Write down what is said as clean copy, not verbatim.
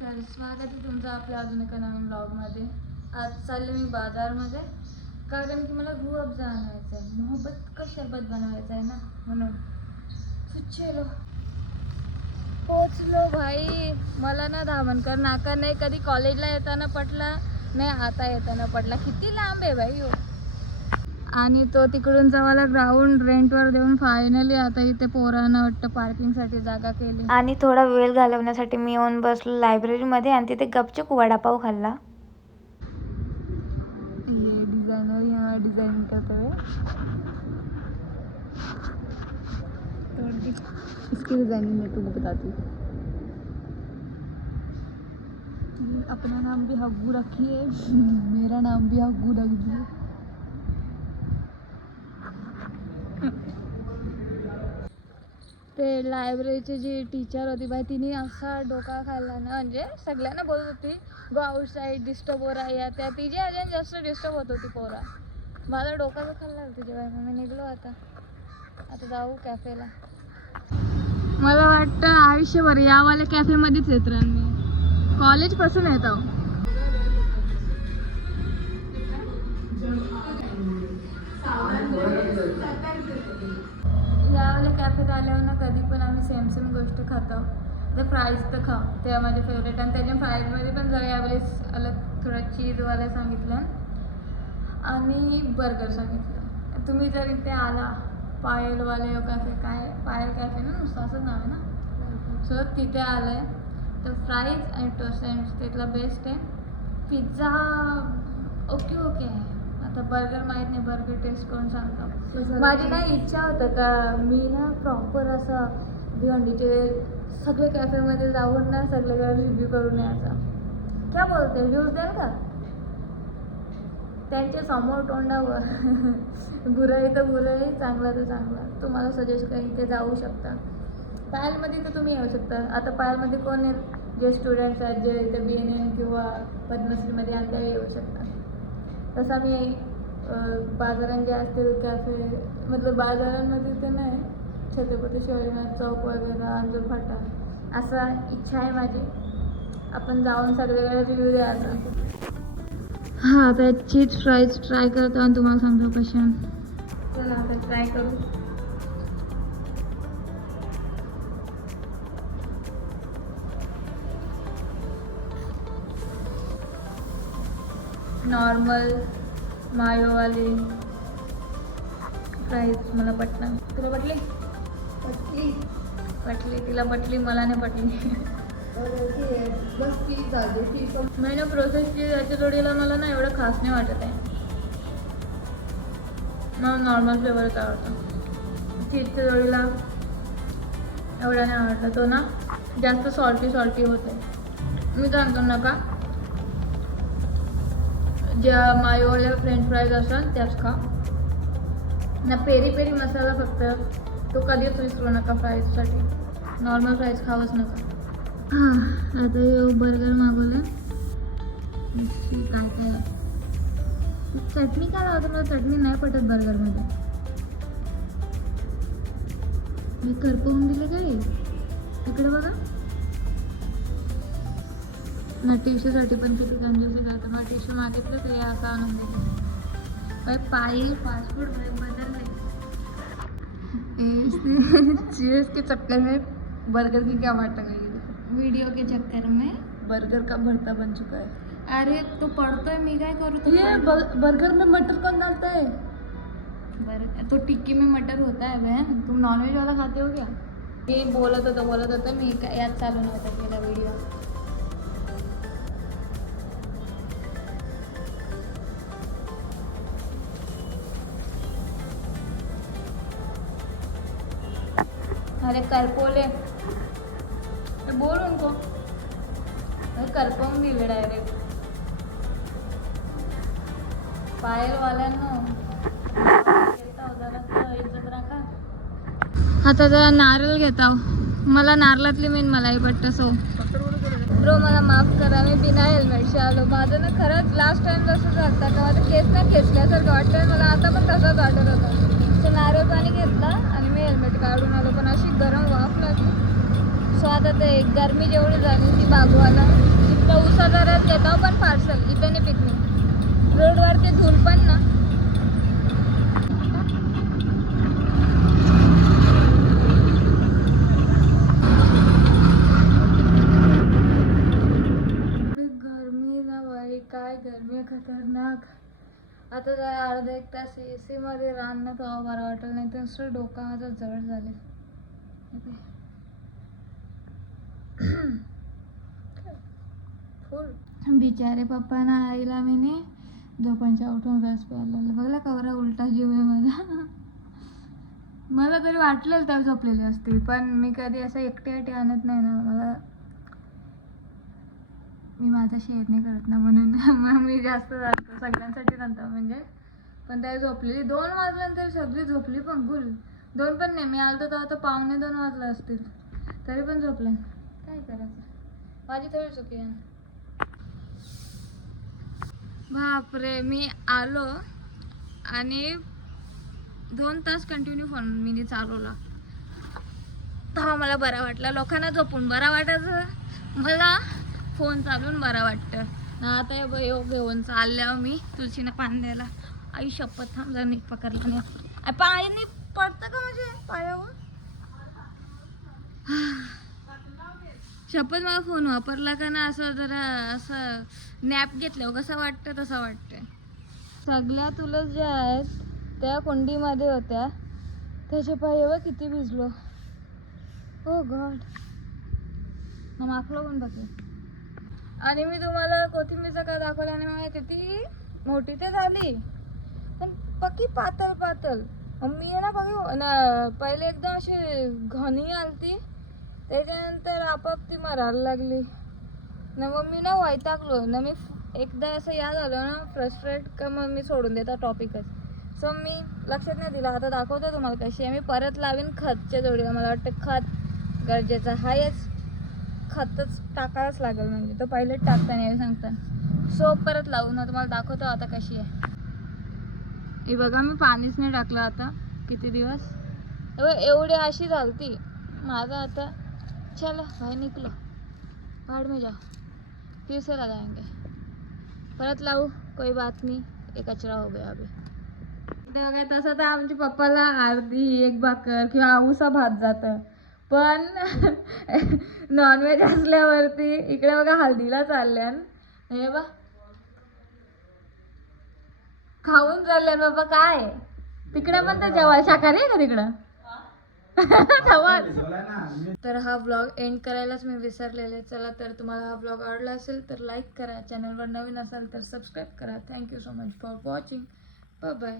तर स्वागत आहे तुमचं आपल्या अजून एका नवीन ब्लॉगमध्ये. आज चालले मी बाजारमध्ये, कारण की मला रूअफजा आणायचं आहे. मोहब्बत का शरबत बनवायचं आहे ना, म्हणून. चलो पोचलो भाई. मला ना धामणकर नाका नाही कधी कॉलेजला येताना पटला, नाही आता येताना पडला. किती लांब आहे भाई हो. आणि तो तिकडून जवळ ग्राउंड रेंटवर देऊन फायनली आता इथे पोरांना वाटतं पार्किंगसाठी जागा केली. आणि थोडा वेळ घालवण्यासाठी मी येऊन बसलो लायब्ररीमध्ये आणि तिथे गपचूप वडापाव खाल्ला. डिझायनर यहाँ डिज़ाइन करते हुए इसकी डिज़ाइनिंग मैं तुमको बताती हूँ। अपना नाम भी हग्गू रखिए, मेरा नाम भी हग्गू रख दिए. ते लायब्ररीची जी टीचर होती बाई, तिने असा डोका खाल्ला ना, म्हणजे सगळ्यांना बोलत होती गो आउटसाईड, डिस्टर्ब हो रहा या त्या. तिचे अजून जास्त डिस्टर्ब होत होती पोरा. माझा डोका जो खाल्ला तिच्या बाई. मी निघलो आता जाऊ कॅफेला. मला वाटतं आयुष्यभर यावाल्या कॅफेमध्येच येत राहीन मी. कॉलेजपासून येत आहो. यावाल्या कॅफेत आल्यावर ना कधी पण आम्ही सेम गोष्ट खातो. ते फ्राईज तर खाऊ, ते माझे फेवरेट. आणि त्याच्या फ्राईजमध्ये पण जरा यावेळेस अलग थोडा चीजवाला सांगितलं आणि बर्गर सांगितलं. तुम्ही जर इथे आला पायलवाले कॅफे, काय पायल कॅफे ना, नुसतं असं नाव आहे ना, सो तिथे आलं आहे तर फ्राईज आणि टोस्ट सँडविच त्यातला बेस्ट आहे. पिझ्झा ओके आहे. आता बर्गर माहीत नाही, बर्गर टेस्ट करून सांगतो. माझी ना इच्छा होतं का मी ना प्रॉपर असं भिवंडीचे सगळे कॅफेमध्ये जाऊन ना सगळ्याकडे रिव्ह्यू करून यायचा. क्या बोलते, व्ह्यूज द्याल का त्यांच्या समोर तोंडावर? बुराई तर बुराई, चांगला तर चांगला. तुम्हाला सजेस्ट करेन ते जाऊ शकता. पायलमध्ये तर तुम्ही येऊ शकता. आता पायलमध्ये कोण आहे, जे स्टुडंट्स आहेत जे इथे BNN किंवा पद्मश्रीमध्ये आणि त्या येऊ शकता. तसा मी बाजारात जे असतील कॅफे, मतलब बाजारांमध्ये ते नाही, छत्रपती शिवाजी महाराज चौक वगैरे, अंजूर फाटा, असा इच्छा आहे माझी. आपण जाऊन सगळीकडे रिव्ह्यू द्यायचा. हां, आता चीज फ्राईज ट्राय करतो आणि तुम्हाला सांगतो कशा. चला आता ट्राय करू. नॉर्मल मायोवाली फ्राईज मला पटणार. तुला पटली? पटली तिला पटली, मला नाही पटली. मैंने प्रोसेसची याच्या जोडीला मला ना एवढं खास नाही वाटत आहे. मला नॉर्मल फ्लेवरच आवडतं. चीजच्या जोडीला एवढा नाही आवडला. तो ना जास्त सॉल्टी होते. मी सांगतो नका, ज्या मायोवाल्या फ्रेंच फ्राईज असतात त्याच खा ना. पेरी मसाला फक्त तो कधीच विसरू नका फ्राईजसाठी. नॉर्मल फ्राईज खावंच नका. हां, आता बर्गर मागवलं. काय चटणी काय लावतं, मला चटणी नाही पटत बर्गरमध्ये. मी करपवून दिले काय इकडे बघा ना. टिश्यूसाठी पण किती कंजूसी करतं. मला टिश्यू मागितलं तर हे असा आणून दिला. पायल फास्ट फूड बदलले. चीज़ के चक्कर में बर्गर की क्या बात गई. वीडियो के चक्कर में बर्गर का भरता बन चुका है. अरे तो पड़ता है, मैं क्या करूँ. ये बर्गर में मटर कौन डालता है? बर्गर तो टिक्की में मटर होता है बहन. तुम नॉनवेज वाला खाते हो क्या? ये बोलत होतं मी यात चालू नव्हता केला व्हिडिओ. अरे करपोले बोल उनको. करपवून दिले डायरेक्ट. पायलवाल्यांना इज्जत राखा. आता जरा नारळ घेत आहो. मला नारळातली मेन मलाही पटतं. सो ब्रो मला माफ करा, मी बिना हेल्मेटशी आलो. माझं ना खरंच लास्ट टाइम जसं झालं का माझं केस नाही खेचल्यासारखं वाटतं. मला आता पण तसंच वाटत होतं. तर नारळ पाणी घेतलं आणि मी हेल्मेट काढून आलो, पण अशी गरम वाफ लागली. सो आता ते गरमी जेवढी झाली ती बागवाला इथलं उसाचा रस घेतो पण पार्सल इथे नाही पिकनिक रोडवरती धूल पण ना. गरमी ना बाई काय गरमी आहे खतरनाक. आता जरा अर्धा एक तास AC मध्ये राहणं तेव्हा बरं वाटेल नाही तर नुसतं डोका माझा जड झाले. फुल बिचारे पप्पा ना आईला मी झोपांच्या उठून रस प्यायला लागले. बघला कवरा उलटा जीव आहे माझा. मला तरी वाटलं तर झोपलेले असतील पण मी कधी असं एकटी आणत नाही ना. मी माझा शेअर नाही करत ना म्हणून मग मी जास्त जातो सगळ्यांसाठी नंतर म्हणजे. पण त्या झोपलेली 2 वाजल्यानंतर सगळी झोपली पण गुल 2 पण नाही. मी आलो तेव्हा तर 1:45 वाजले असतील तरी पण झोपले. काय करायचं माझी थोडी चुकी आहे. बापरे मी आलो आणि 2 तास कंटिन्यू फोन मी चालवला तेव्हा मला बरं वाटलं. लोकांना झोपून बरं वाटायचं मला फोन चालून बरं वाटतं ना. आता योग घेऊन चालल्या मी तुळशीनं पाणी द्यायला. आई शपथ थांब जर नीट पकडला नाही पायाने पडतं का माझ्या पायावर. शपथ मला फोन वापरला का ना असं जरा असं नॅप घेतल्यावर कसं वाटतं तसं वाटतंय. सगळ्या तुळस ज्या आहेत त्या कुंडीमध्ये होत्या त्याचे पाय किती भिजलो. ओ गॉड ना माखलो पण बघे. आणि मी तुम्हाला कोथिंबीरचं काय दाखवलं आणि मला किती मोठी तर झाली पण पक्की पातळ पातळ. मी ना बघू ना पहिले एकदम अशी घनी आलती त्याच्यानंतर आपोआप ती मरायला लागली ना. मग मी ना वैतागलो ना. मी एकदा असं याद आलं ना फ्रस्ट्रेट का मग मी सोडून देता टॉपिकच. सो मी लक्षात नाही दिला. आता दाखवतो तुम्हाला कशी आहे. मी परत लावीन खतच्या जोडीला. मला वाटतं खत गरजेचं आहेच. खतच टाकायलाच लागेल म्हणजे तो पहिले टाकता नाही सांगता. सो परत लावू ना तुम्हाला दाखवतो आता कशी आहे. हे बघा मी पाणीच नाही टाकलं आता किती दिवस. एवढी अशी झालती माझं. आता चलो भाई निकलो भाड़ में जाओ फिर से लगाएंगे. परत लावू कोई बात नहीं एक कचरा हो गया अभी. बघा तसं तर आमच्या पप्पाला अर्धी 1 भाकर किंवा आऊसा भात जातं पण नॉनव्हेज असल्यावरती इकडे बघा हल्दीला चालल्यान हे बा खाऊन चालल्यान बाबा. काय तिकडे पण तर जेवाय शाकाहारी आहे का तिकडं. तर हा व्लॉग एंड करायलाच मी विसरलेले. चला तर तुम्हाला हा व्लॉग आवडला असेल तर लाईक करा. चॅनलवर नवीन असाल तर सबस्क्राईब करा. Thank you so much for watching. Bye bye.